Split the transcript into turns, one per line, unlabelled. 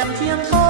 人间好